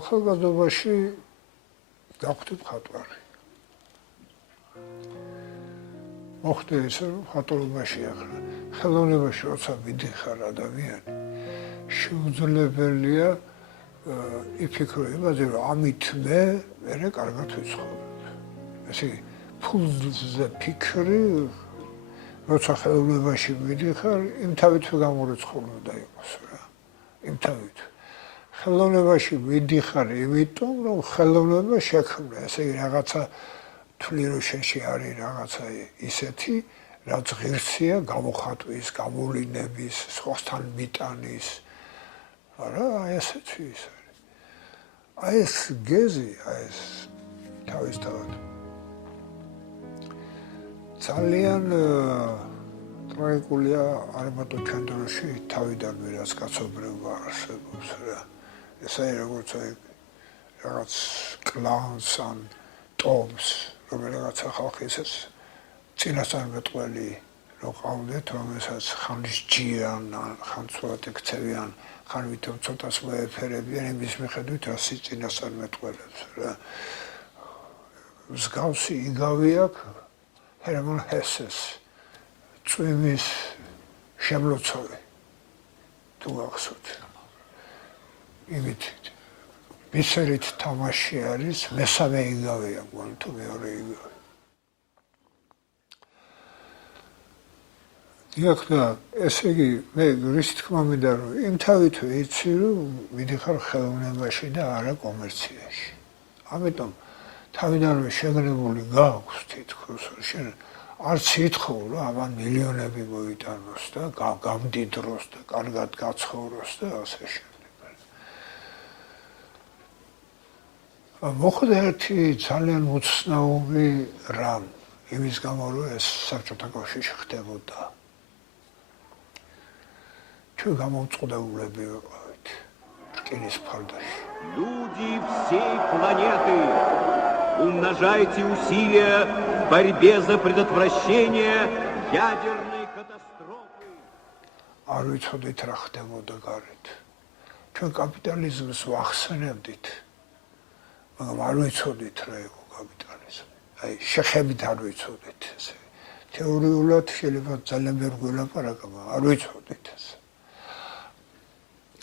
ახალგაზრდობაში გავხდი მხატვარი. მოხდა ისე, რომ მხატვრობაში ახლა ხელოვნებაში როცა მიდიხარ ადამიანი, შეუძლებელია იფიქრო იმაზე, რომ ამით მე კარგად ვიცხოვრებ. ესე ფულზე ფიქრი, როცა ხელოვნებაში მიდიხარ, იმ თავით გამორიცხული იყოს რა. იმ თავით. ხელოვნებაში მიდიხარ იმიტომ, რომ ხელოვნება შექმნა, ესე იგი რაღაცა თვლი რომ შენში არის რაღაცა ისეთი, რაც ღირსია გამოხატვის, გამოვლინების, სხვასთან მიტანის. არა, აი ესეთი ის არის. აი ეს გეზი, აი ეს თავისთავად. ძალიან ტრაგიკულია არა მარტო ჩვენ დროში თავიდანვე რაც კაცობრიობა არსებობს რა. ესე როგორც აი რაღაც კლანს ან ტომს, რომელიღაცა ხალხი ესეც წინასწარმეტყველი რო ყავდეთ, რომელსაც ხანის ჯიან, ხან ცოტა ექცევიან, ხან ვითომ ცოტას მოეფერებიან, იმის მიხედვით რასი წინასწარმეტყველებს რა. მსგავსი იგავი აქვს ჰერმან ჰესეს წვიმის შემლოცავი თუ გახსოვთ. იმით მისერით თამაში არის მესამე იგავია გონ თუ მეორე იგავი. დიახლა, ესე იგი მე რის თქმა მინდა რომ იმ თავით ვიცი რომ მიდიხარ ხელოვნებაში და არა კომერციაში. ამიტომ თავიდანვე შეგნებული გაქვს თითქოს შენ არც ითხოვ რომ ამან მილიონები მოიტანოს და გამდიდროს და კარგად გაცხოვროს და ასე შემდეგ. მოხდა ერთი ძალიან უცნაური რამ იმის გამო რომ ეს საბჭოთა კავშირში ხდებოდა. ჩვენ გამომწყობლები ვიყავით რკინის ფარდაში. Люди всей планеты, умножайте усилия в борьбе за предотвращение ядерной катастрофы. არ ვიცოდით რა ხდებოდა გარეთ. ჩვენ კაპიტალიზმს ვახსენებდით. მაგრამ არ ვიცოდით რა იყო კაპიტალიზმი. აი შეხებით არ ვიცოდით ესე. თეორიულად შეიძლება ძალიან ბევრ გველაპარაკა, მაგრამ არ ვიცოდით ესე.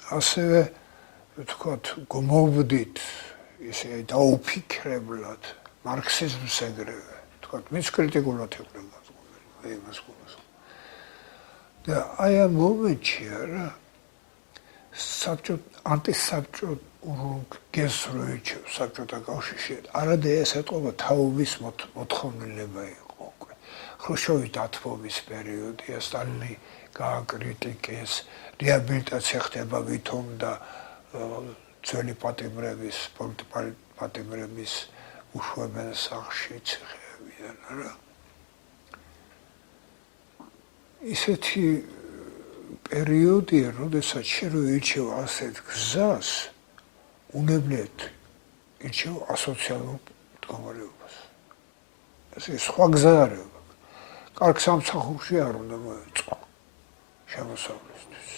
ასევე ვთქვათ, გმობდით ისე დაუფიქრებლად მარქსიზმს ეგრევე. ვთქვათ, მის კრიტიკულად იყო გაზღველი, იმას გულს. და აი ამ მომენტში რა ანტისაბჭო გესროიჩევ საბჭოთა კავშირში არადა ეს ეთყობა თაობის მოთხოვნილება იყო უკვე. ხრუშჩოვის დათბობის პერიოდია, სტალინი გააკრიტიკეს, რეაბილიტაცია ხდება ვითომ და ძველი პატიმრების, პატიმრების უშვებენ სახლში ციხეებიდან რა. ისეთი პერიოდია, როდესაც შენ რო ირჩევ ასეთ გზას, უნებლიეთ ირჩევ ასოციალურ მდგომარეობას. ესე სხვა გზა არ აქვს. კარგ სამსახურში არ უნდა მოეწყო შემოსავლისთვის.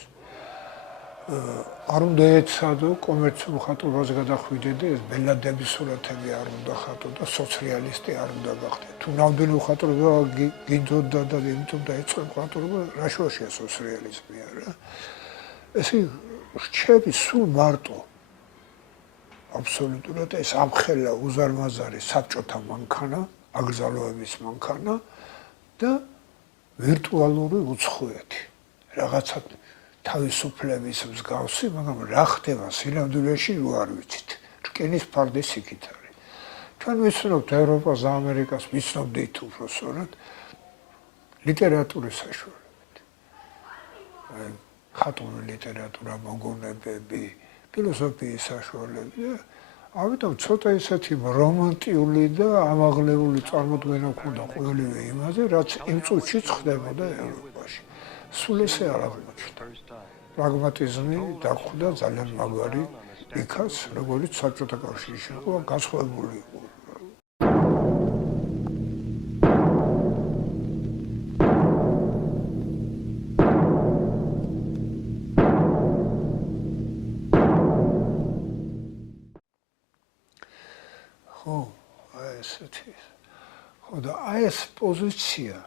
არ უნდა ეცადო კომერციულ ხატვაზე გადახვიდე და ეს ბელადების სურათები არ უნდა ხატო და სოციალისტი არ უნდა გახდე. თუ ნამდვილი ხატვება გინდოდა და იმიტომ დაიწყო ხატვება, რა შუაშია სოციალიზმია რა. ესე რჩები სულ მარტო. აბსოლუტურად ეს ამხელა უზარმაზარი საბჭოთა მანქანა, აკრძალვების მანქანა და ვირტუალური უცხოეთი. რაღაცა თავისუფლების მსგავსი, მაგრამ რა ხდება სინამდვილეში რო არ ვიცით. რკინის ფარდის იქით არის. ჩვენ ვიცნობთ ევროპას, ამერიკას, ვიცნობდით უბრალოდ ლიტერატურის საშუალებით. ხატული ლიტერატურა, მოგონებები, ფილოსოფიის საშუალებით. ამიტომ ცოტა ისეთი რომანტიული და ამაღლებული წარმოდგენა ქონდა ყოველივე იმაზე, რაც იმ წუთშიც ხდებოდა ევროპაში. სულ ესე არ აღმოჩნდა. პრაგმატიზმი დახვდა ძალიან მაგარი იქაც, როგორც საბჭოთა კავშირში იყო განსხვავებული იყო. ესეთი. ხო და აი ეს პოზიცია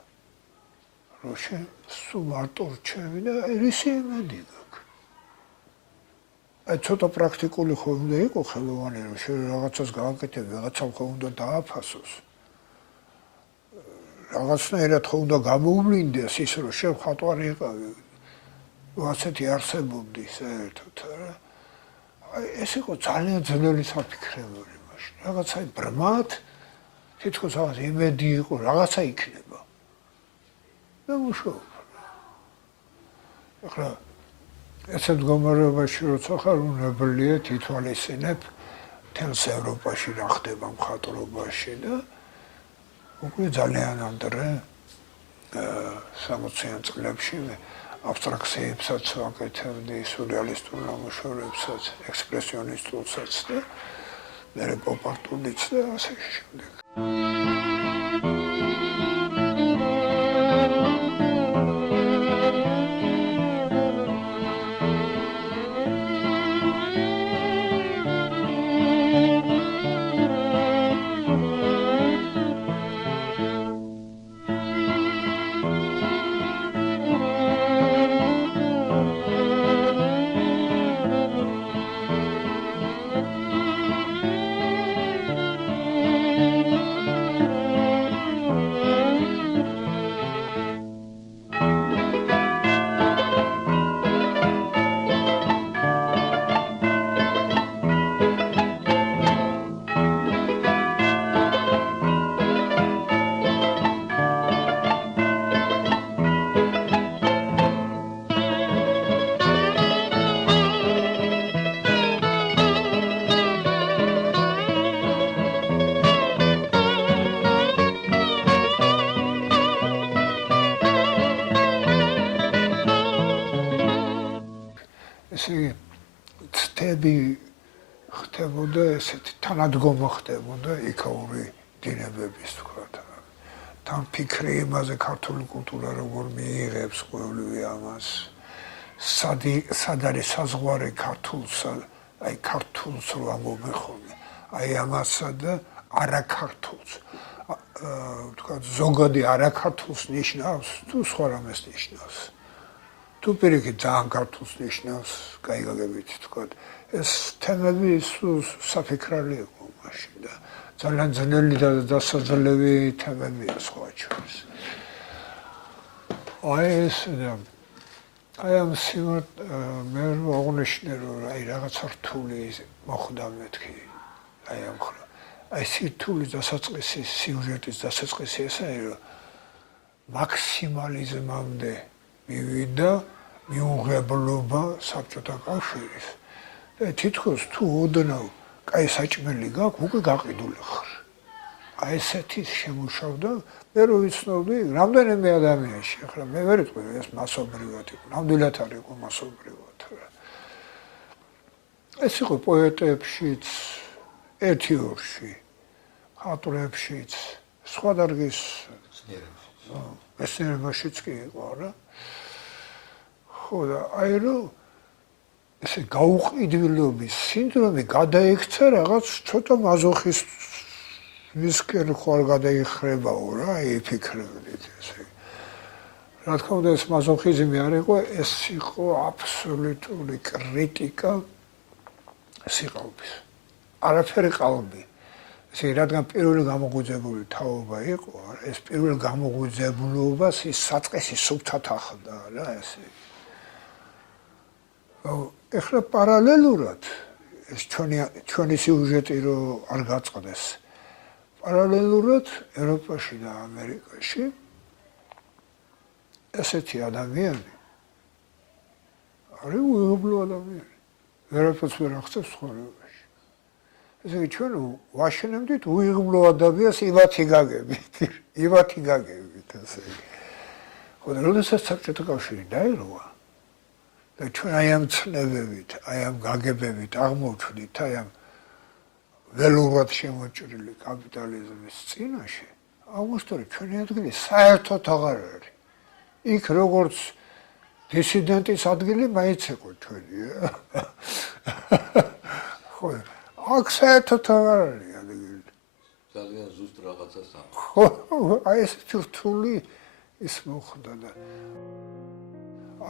რომ შენ სულ მარტო რჩევი და რისი იმედი გაქვს. აი ცოტა პრაქტიკული ხო უნდა იყო ხელოვანი რომ შენ რაღაცას გააკეთებ, რაღაცა ხო უნდა დააფასოს. რაღაცნაირად ხო უნდა გამოუვლინდეს ის რომ შენ ხატვარი იყავი. ასეთი არსებობდი საერთოდ რა. აი ეს იყო ძალიან ძნელი საფიქრებური მაშინ. რაღაცა ბრმად თითქოს რაღაც იმედი იყო, რაღაცა იქნება. და მუშაობა. ახლა ესეთ მდგომარეობაში როცა ხარ უნებლიე თითვალისწინებ მთელს ევროპაში რა ხდება მხატვრობაში და უკვე ძალიან ანდრე 60-იან წლებში აბსტრაქციებსაც ვაკეთებდი, სურეალისტურ ნამუშევრებსაც, ექსპრესიონისტულსაც და მერე პოპ-არტულიც და ასე შემდეგ. ესე ცდები ხდებოდა ესეთი თანადგომა ხდებოდა იქაური დინებების თქვათ. თან ფიქრი იმაზე ქართული კულტურა როგორ მიიღებს ყოველივე ამას. სად არის საზღვარი ქართულსა, აი ქართულს რო ამბობენ ხოლმე. აი ამასა და არაქართულს. თქვათ ზოგადი არაქართულს ნიშნავს თუ სხვა რამეს ნიშნავს. თუ პირიქით ძალიან ქართულს ნიშნავს, კაი გაგებით თქვათ, ეს თემები საფიქრალი იყო მაშინ და ძალიან ძნელი და დასაძლევი თემებია სხვა ჩვენს. აი ეს აი ამ სიმღერად მე აღნიშნე რომ აი რაღაცა რთული მოხდა მეთქი აი ამ ხრა. აი სირთული დასაწყისი, სიუჟეტის დასაწყისი ესაა რომ მაქსიმალიზმამდე მივიდა მიუღებლობა საბჭოთა კავშირის და თითქოს თუ ოდნავ კაი საჭმელი გაქვს უკვე გაყიდული ხარ. აი ესეთი შემუშავდა მე რო ვიცნობდი რამდენიმე ადამიანში ახლა მე ვერ ვიტყვი ეს მასობრივად იყო ნამდვილად არ იყო მასობრივად რა. ეს იყო პოეტებშიც ეთიორში ხატრებშიც სხვა დარგის მეცნიერებაშიც კი იყო რა. ხო და აი რომ ესე გაუყიდვილობის სინდრომი გადაიქცა რაღაც ცოტა მაზოხისტისკენ ხარ გადაიხრებაო რა იფიქრებდით ესე. რა თქმა უნდა ეს მაზოხიზმი არ იყო, ეს იყო აბსოლუტური კრიტიკა სიყალბის. არაფერი ყალბი. ესე რადგან პირველი გამოგვიძებული თაობა იყო, ეს პირველ გამოგვიძებულობას ის საწყისი სუფთად ახლდა რა ესე. ეხლა პარალელურად ეს ჩვენი სიუჟეტი რო არ გაწყდეს. პარალელურად ევროპაში და ამერიკაში ესეთი ადამიანი არის უიღბლო ადამიანი. ვერაფერს ვერ ახცევს ცხოვრებაში. ესე იგი ჩვენ ვაშენებდით უიღბლო ადამიანს ივათი გაგებით ასე. ხო და როდესაც საბჭოთა კავშირი დაირღვა და ჩვენ აი ამ ცნებებით, აი ამ გაგებებით აღმოვჩნდით აი ამ ველურად შემოჭრილი კაპიტალიზმის წინაშე, აღმოჩნდა ჩვენი ადგილი საერთოდ აღარ არის. იქ როგორც დისიდენტის ადგილი მაინც იყო ჩვენი. ხო, აქ საერთოდ აღარ არის ადგილი. ძალიან ზუსტ ხო, აი ესეთი რთული ის მოხდა და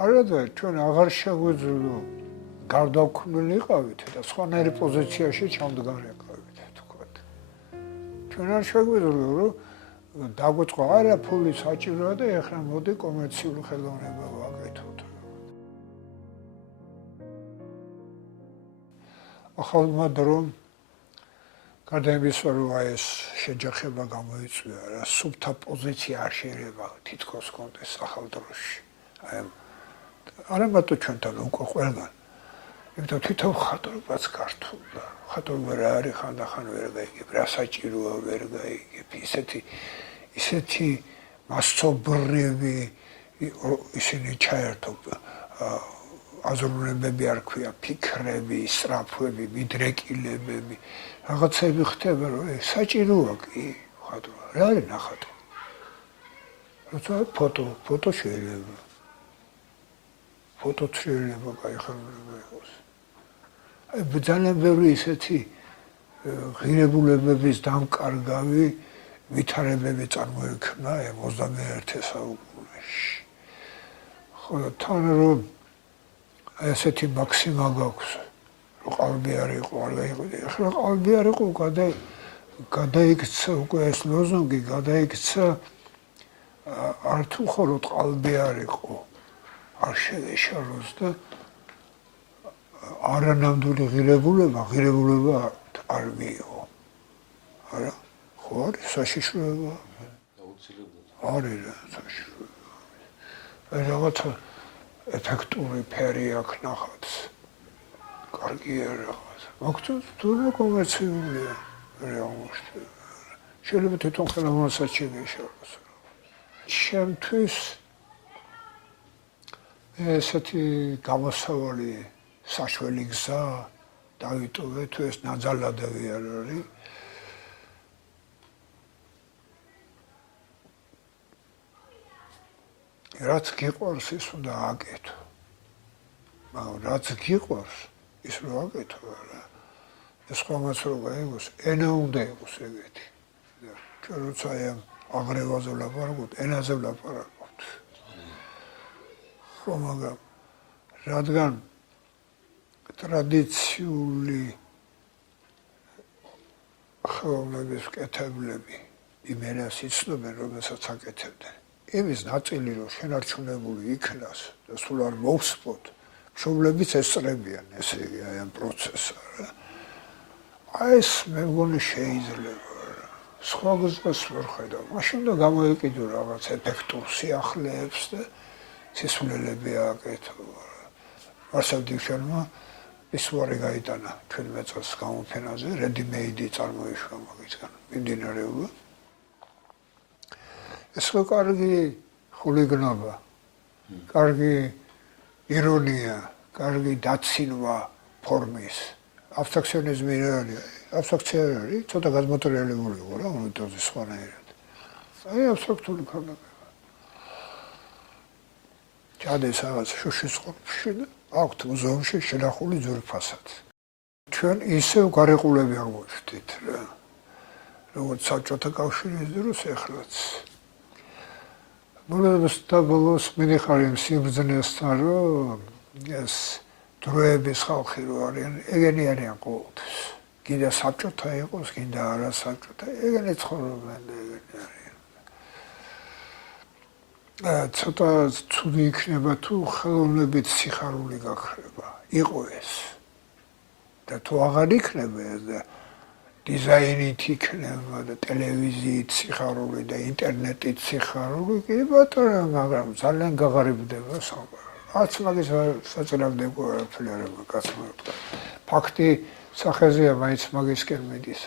არა და ჩვენ აღარ შეგვიძლია გარდაქმნილიყავით და სხვანაირი პოზიციაში ჩამდგარიყავით, თქვათ. ჩვენ არ შეგვიძლია რომ დაგვეწყო არა ფული საჭიროა და ეხლა მოდი კომერციული ხელოვნება ვაკეთოთ. ახალმა დრომ გარდა იმისა, რომ ეს შეჯახება გამოიწვია, რა სუფთა პოზიცია არ შეიძლება თითქოს კონდეს ახალ დროში. აი არა მარტო ჩვენთან უკვე ყველგან. იმიტომ თვითონ ხატრობაც გართულდა. ხატრობა რა არის ხანდახან ვერ გაიგებ, რა საჭიროა ვერ გაიგებ. ისეთი მასწავლებლები ისინი ჩაერთო აზროვნებები არ ქვია, ფიქრები, სწრაფვები, მიდრეკილებები, რაღაცები ხდება, რომ საჭიროა კი ხატრობა. რა არის ნახატი? როცა ფოტო შეიძლება. ფოტო შეიძლება კაი ხელოვნება იყოს. აი ძალიან ბევრი ისეთი ღირებულებების დამკარგავი ვითარებები წარმოიქმნა 21 საუკუნეში. ხოლო თან რომ ესეთი მაქსიმა გაქვს, რომ ყალბი არ იყო, არ გაიყიდა. ეხლა ყალბი არ იყო, გადაიქცა უკვე ეს ლოზუნგი, გადაიქცა არ თუ მხოლოდ ყალბი არ იყო, არ შეეშალოს და არანამდვილი ღირებულება არ მიიღო. არა, ხო არის საშიშროება. არის რა საშიშროება. აი რაღაცა ეფექტური ფერი აქვს ნახატს. კარგია რაღაცა. მაგთუს თუნდაც კომერციულია რეალურად. შეიძლება თვითონ ხელოვნებასაც შეეშალოს. ჩემთვის ესეთი გამოსავალი საშველი გზა დავიტოვე თუ ეს ნაძალადევი არ არის. რაც გიყვარს ის უნდა აკეთო. მაგრამ რაც გიყვარს ის რო აკეთო რა. ეს ხომაც რო გაიგოს, ენა უნდა იყოს ეგეთი. ჩვენ როცა ამ აღრევაზე ვლაპარაკობთ, ენაზე ვლაპარაკობთ. ხო, მაგრამ რადგან ტრადიციული ხელოვნების მკეთებლები იმენას იცნობენ, რომელსაც აკეთებდნენ. იმის ნაწილი რომ შენარჩუნებული იქნას და სულ არ მოვსპოთ, მშობლებიც ესწრებიან, ესე იგი, აი ამ პროცესს. აი ეს მე მგონი შეიძლება. სხვა გზას ვერ ხედავ. მაშინ უნდა გამოიყიდო რაღაც ეფექტურ სიახლეებს და სისულელები ააკეთო. მარსელ დიუშენმა ის უარი გაიტანა ჩვენ მეწოს გამოფენაზე, ready-made წარმოიშვა მაგისგან მიმდინარეობა. ეს ხო კარგი ხულიგნობა, კარგი ირონია, კარგი დაცინვა ფორმის. აბსტრაქციონიზმი რა არის? აბსტრაქცია არის, ცოტა გადმოტრიალებული იყო რა, უმეტესი სხვანაირად. აი აბსტრაქტული ქალებია. ჩადეს რაღაც შუშის ყურში და აქვთ მუზეუმში შენახული ძვირფასად. ჩვენ ისევ გარიყულები აღმოჩნდით რა. როგორც საბჭოთა კავშირის დროს ეხლაც. ბოლოს და ბოლოს მინიხარი იმ სიმბრძნესთან, რომ ეს დროების ხალხი რო არიან, ეგენი არიან ყოველთვის. კიდე საბჭოთა იყოს, კიდე არა საბჭოთა, ეგენი ცხოვრობენ და ეგენი არიან. ცოტა ცუდი იქნება თუ ხელოვნებით სიხარული გაქრება. იყო ეს. და თუ აღარ იქნება ეს და დიზაინით იქნება და ტელევიზიით სიხარული და ინტერნეტით სიხარული, კი ბატონო, მაგრამ ძალიან გაღარიბდება სამყარო. არც მაგის საწინააღმდეგო არაფერი არ აქვს კაცმა. ფაქტი სახეზეა, მაინც მაგისკენ მიდის.